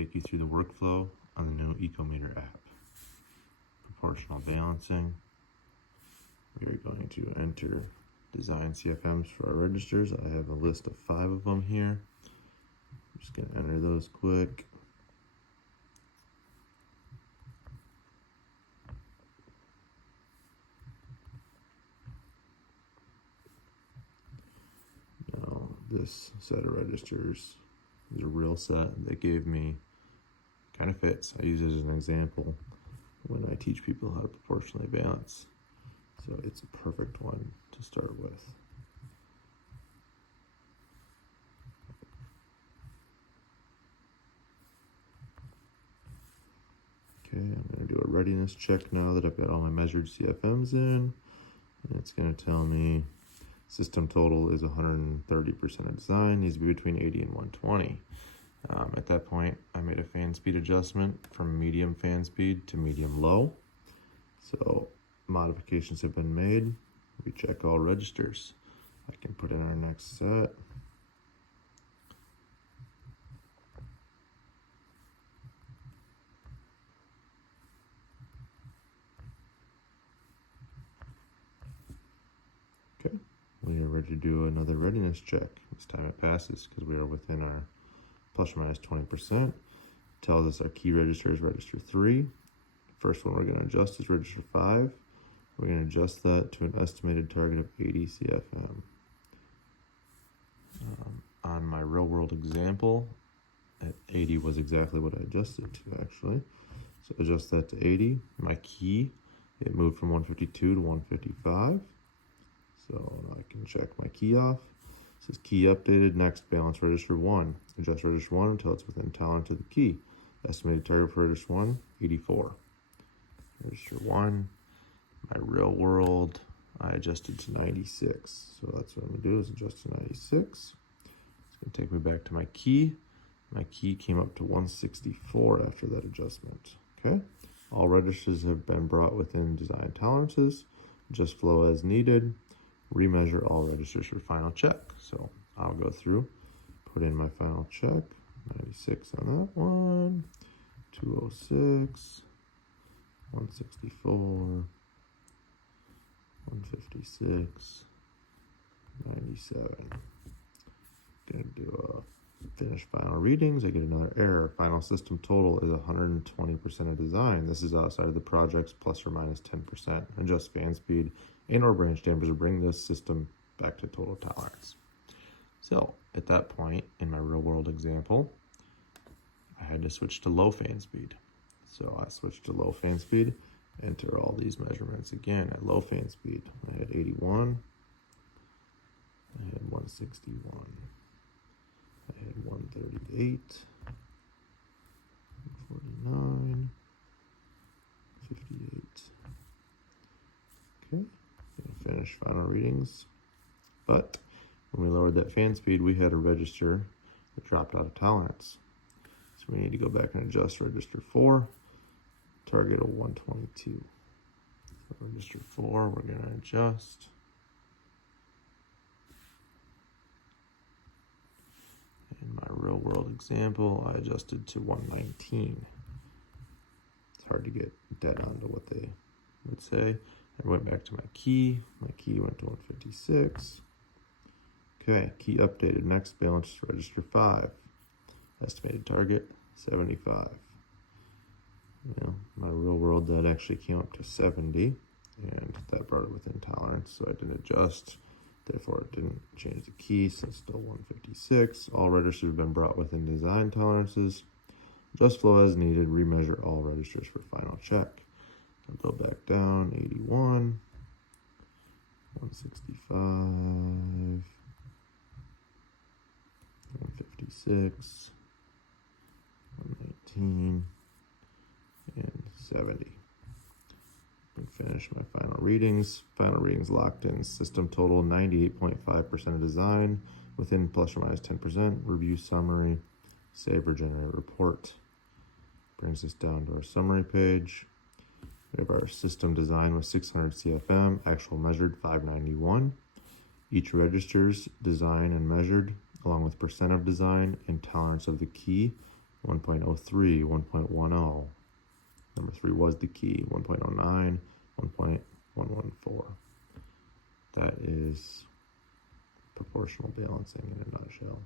take you through the workflow on the new Ecometer app. Proportional balancing. We are going to enter design CFMs for our registers. I have a list of 5 of them here. I'm just going to enter those quick. Now, this set of registers is a real set that gave me, kind of fits. I use it as an example when I teach people how to proportionally balance. So it's a perfect one to start with. Okay, I'm going to do a readiness check now that I've got all my measured CFMs in. And it's going to tell me system total is 130% of design, needs to be between 80 and 120. At that point, I made a fan speed adjustment from medium fan speed to medium low. So modifications have been made. We check all registers. I can put in our next set. Okay, we are ready to do another readiness check. This time it passes because we are within our plus or minus 20%. Tells us our key register is register 3. First one we're going to adjust is register 5. We're going to adjust that to an estimated target of 80 CFM. On my real world example, at 80 was exactly what I adjusted to actually. So adjust that to 80. My key, it moved from 152 to 155. So I can check my key off. It says key updated, next balance register 1. Adjust register 1 until it's within tolerance of the key. Estimated target for register 1, 84. Register 1, my real world, I adjusted to 96. So that's what I'm going to do is adjust to 96. It's going to take me back to my key. My key came up to 164 after that adjustment. Okay. All registers have been brought within design tolerances. Just flow as needed. Remeasure all registers for final check. So I'll go through, put in my final check. 96 on that one. 206. 164, 156, 97. Gonna do finish final readings. I get another error. Final system total is 120% of design. This is outside of the project's plus or minus 10%. Adjust fan speed and or branch dampers to bring this system back to total tolerance. So at that point in my real world example, I had to switch to low fan speed. So I switched to low fan speed, enter all these measurements again at low fan speed. I had 81, I had 161, I had 138, 49, 58. Okay, gonna finish final readings. But when we lowered that fan speed, we had a register that dropped out of tolerance. So we need to go back and adjust register 4. Target of 122. So register 4, we're going to adjust. In my real world example, I adjusted to 119. It's hard to get dead on to what they would say. I went back to my key. My key went to 156. Okay, key updated. Next balance register 5. Estimated target 75. Yeah, my real world, that actually came up to 70, and that brought it within tolerance, so I didn't adjust. Therefore, it didn't change the key, so it's still 156. All registers have been brought within design tolerances. Adjust flow as needed. Remeasure all registers for final check. I'll go back down. 81, 165, 156, 119. And 70. And finish my final readings. Final readings locked in. System total 98.5% of design within plus or minus 10%. Review summary. Save or generate report. Brings us down to our summary page. We have our system design with 600 CFM, actual measured 591. Each register's design and measured, along with percent of design and tolerance of the key, 1.03, 1.10. Number 3 was the key. 1.09, 1.114. That is proportional balancing in a nutshell.